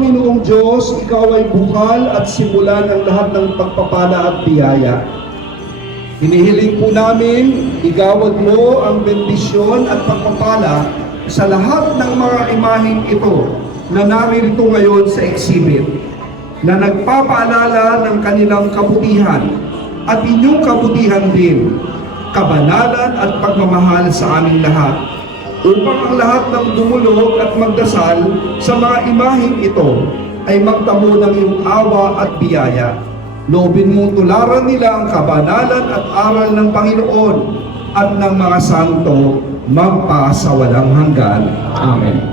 Panginoong Diyos, Ikaw ay bukal at simulan ng lahat ng pagpapala at biyaya. Hinihiling po namin, igawad mo ang bendisyon at pagpapala sa lahat ng mga imaheng ito na naririto ngayon sa exhibit, na nagpapaalala ng kanilang kabutihan at inyong kabutihan din, kabanalan at pagmamahal sa aming lahat, upang ang lahat ng dumulog at magdasal sa mga imaheng ito ay magtamo ng iyong awa at biyaya. Loobin mong tularan nila ang kabanalan at aral ng Panginoon at ng mga santo magpasawalang hanggan. Amen.